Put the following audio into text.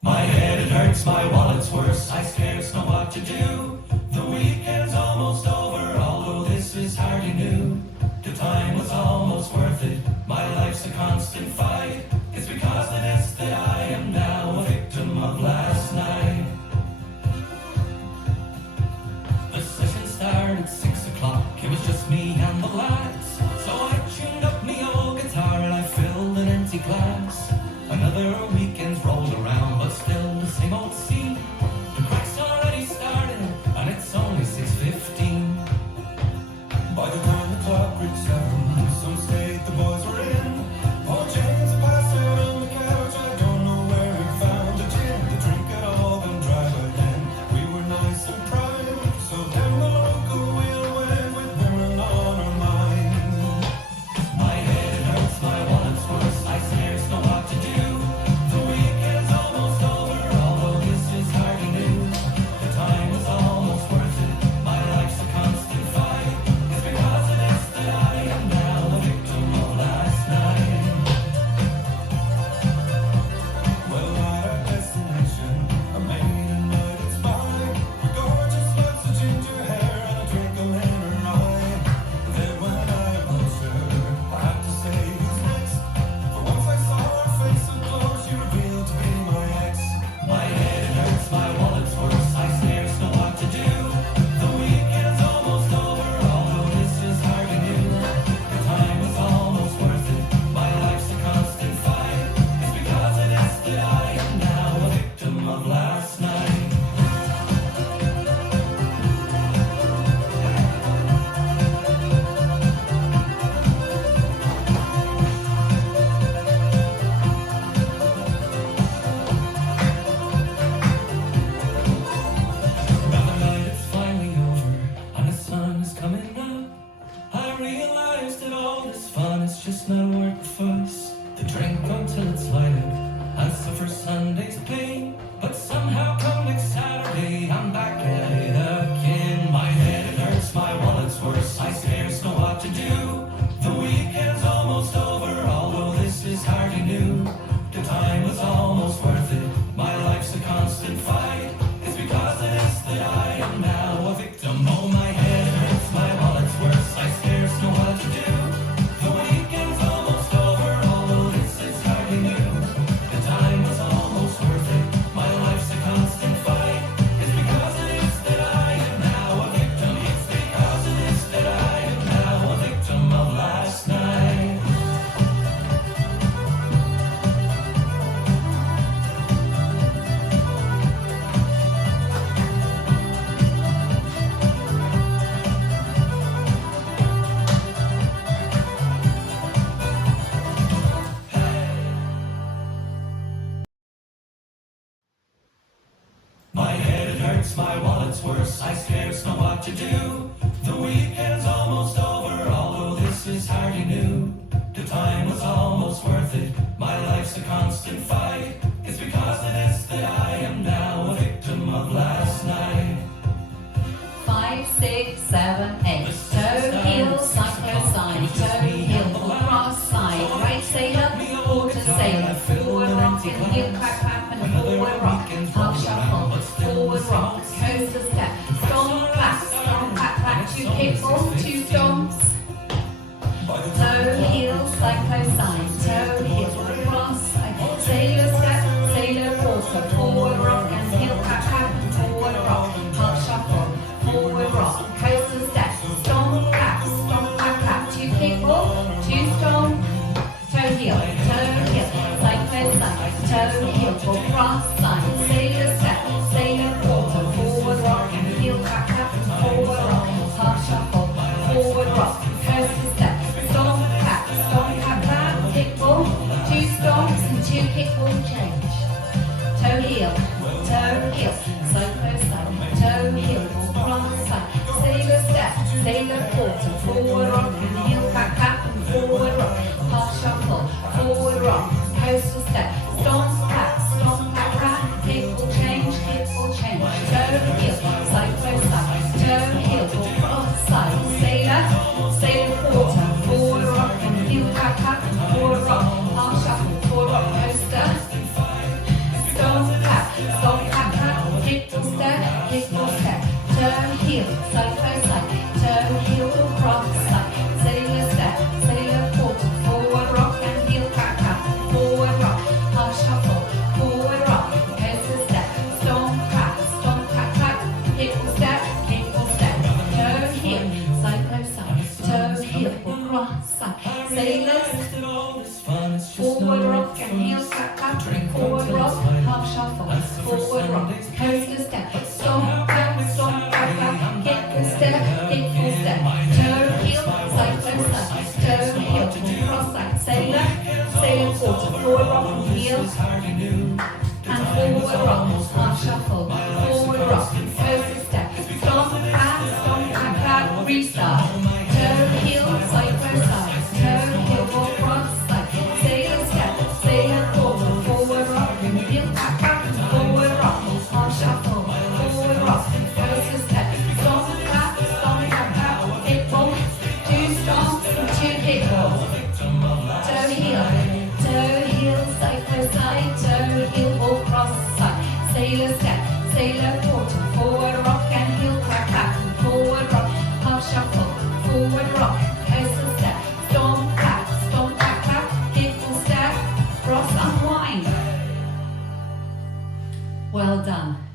My head it hurts, my wallet's worse, I scarce know what to do. The weekend's almost over, although this is hardly new. The time was almost worth it, my life's a constant fight. It's because of this that I am now a victim of last night. The session started at 6 o'clock, it was just me and the lads. So I tuned up me old guitar and I filled an empty glass. Another weekend's rolled around, but still the same old scene. The crack's already started, and it's only 6:15. By the time the clock reached 7, some state the boys were in. Paul James are passing on the couch, I don't know where he found a gin to drink it all, then drive again. We were nice and prime, so down the local wheel went with women on our mind. My head it hurts, my wallet's worse, I scarce know what to do. The weekend's almost over, although this is hardly new. The time was almost worth it, my life's a constant fight. It's because of this that I am now a victim of last night. Well, at our destination, I made a night it's fine. With gorgeous lots of ginger hair and a twinkle in her eye. Then when I approached her, I had to say who's next. For once I saw her face so close, she revealed to be my ex. My head it hurts, my wallet's worse, I scarce know what to do. The weekend's almost over, although this is hardly new. The time was almost worth it, my life's a constant fight. It's because of this that I am now a victim of last night. Another night it's finally over, and the sun is coming up. I realize that all this fun is just not worth the fuss. The drink until it's lighted, and suffer Sunday's pain. But somehow come next Saturday, I'm back at it again. My head it hurts, my wallet's worse, I scarce know what to do. The weekend's almost over, although this is hardly new. The time was almost worth it, my life's a constant fight. It's because of this that I am now a victim. Oh, my head hurts, my wallet's worse, I scarce know what to do. The weekend's almost over, although this is hardly new. The time was almost worth it, my life's a constant fight. It's because of this that I am now a victim. It's because of this that I am now a victim of last night. My head it hurts, my wallet's worse, I scarce know what to do. The weekend's almost over, although this is hardly new. The time was almost worth it, my life's a constant fight. It's because of this that I am now a victim of last night. 5, 6, 7, 8. Toe, heel, cyclo side. Toe, heel, cross side. Right sailor, quarter sailor. Forward rock and heel crack clap and forward rock. Half shuffle, forward rock. Coaster step. Strong clap, clap. 2 kickball, 2 stomps. Toe, heel, cyclo side. Toe, heel, cross side. Sailor step, sailor quarter. Forward rock and heel crack clap and forward rock. Half shuffle. Forward rock, coaster step, stomp, clap, 2 kickball, 2 stomp, toe heel, cyclo side, toe heel, or cross side, sailor step, sailor quarter, forward rock and heel clap, forward rock, half shuffle, forward rock, coaster step, stomp, clap, kickball. best of all this fun, it's just Forward no rock and heel clap clap. Forward rock, half shuffle. Forward rock, coaster step. Stomp clap, stomp clap clap. Kick the step, kick full step. Toe heel, side close side. Toe heel, cross side. Sailor, sailor quarter. Forward rock and heel. And forward rock, half shuffle. Forward rock, coaster step. Stomp clap clap. Restart. Toe heel, side close side. Toe heel, cross side. Sailor step, sailor quarter. Forward rock and heel clap clap. Forward rock, half shuffle. Forward rock, coaster step. Stomp clap clap. Kick ball. Two stomps and two kick balls. Toe heel, side close side. Toe heel, or cross side. Sailor step, sailor quarter. Forward rock and heel clap clap. Forward rock, half shuffle. Forward rock, coaster step. Stomp clap clap. Kick full step. Cross unwind. Well done.